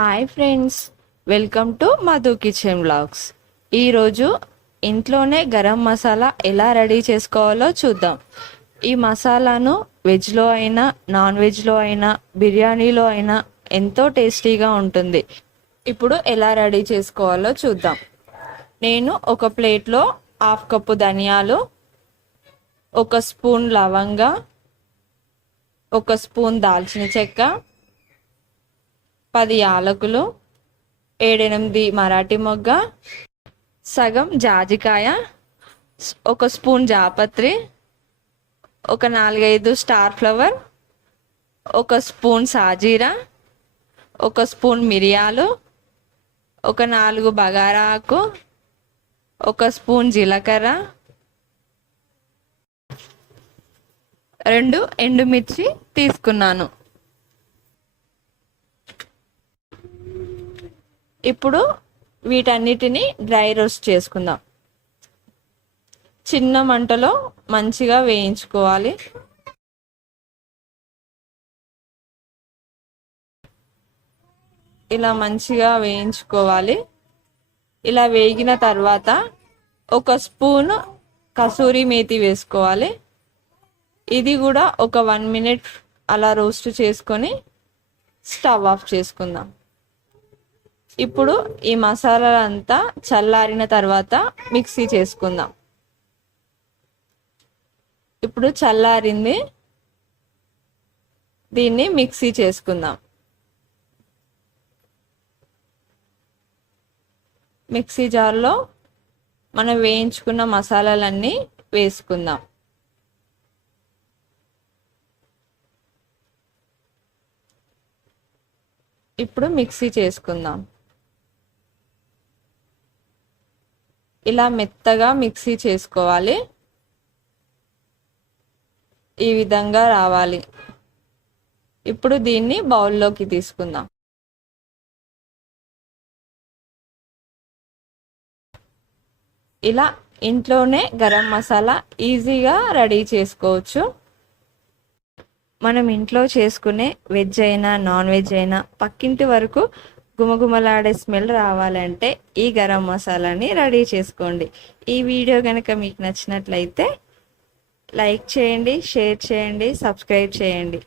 Hi friends, welcome to Madhu kitchen vlogs. ఈరోజు ఇంట్లోనే గరం మసాలా ఎలా రెడీ చేసుకోవాలో చూద్దాం. ఈ మసాలాను వెజ్లో అయినా నాన్ వెజ్లో అయినా బిర్యానీలో అయినా ఎంతో టేస్టీగా ఉంటుంది. ఇప్పుడు ఎలా రెడీ చేసుకోవాలో చూద్దాం. నేను ఒక ప్లేట్లో 1/2 కప్పు ధనియాలు, 1 స్పూన్ లవంగా, 1 స్పూన్ దాల్చిన చెక్క, 10 యాలకులు, 7-8 మరాఠీ మొగ్గ, సగం జాజికాయ, 1 స్పూన్ జాపత్రి, 4-5 స్టార్ ఫ్లవర్, 1 స్పూన్ సాజీరా, 1 స్పూన్ మిరియాలు, 4 బగారా ఆకు, 1 స్పూన్ జీలకర్ర, 2 ఎండుమిర్చి తీసుకున్నాను. ఇప్పుడు వీటన్నిటిని డ్రై రోస్ట్ చేసుకుందాం. చిన్న మంటలో మంచిగా వేయించుకోవాలి. ఇలా మంచిగా వేయించుకోవాలి. ఇలా వేగిన తర్వాత 1 స్పూన్ కసూరి మేతి వేసుకోవాలి. ఇది కూడా ఒక 1 మినిట్ అలా రోస్ట్ చేసుకొని స్టవ్ ఆఫ్ చేసుకుందాం. ఇప్పుడు ఈ మసాలాలంతా చల్లారిన తర్వాత మిక్సీ చేసుకుందాం. ఇప్పుడు చల్లారింది, దీన్ని మిక్సీ చేసుకుందాం. మిక్సీ జార్లో మనం వేయించుకున్న మసాలాలన్నీ వేసుకుందాం. ఇప్పుడు మిక్సీ చేసుకుందాం. ఇలా మెత్తగా మిక్సీ చేసుకోవాలి. ఈ విధంగా రావాలి. ఇప్పుడు దీన్ని బౌల్లోకి తీసుకుందాం. ఇలా ఇంట్లోనే గరం మసాలా ఈజీగా రెడీ చేసుకోవచ్చు. మనం ఇంట్లో చేసుకునే వెజ్ అయినా నాన్ వెజ్ అయినా పక్కింటి వరకు గుమగుమలాడే స్మెల్ రావాలంటే ఈ గరం మసాలాని రెడీ చేసుకోండి. ఈ వీడియో కనుక మీకు నచ్చినట్లయితే లైక్ చేయండి, షేర్ చేయండి, సబ్స్క్రైబ్ చేయండి.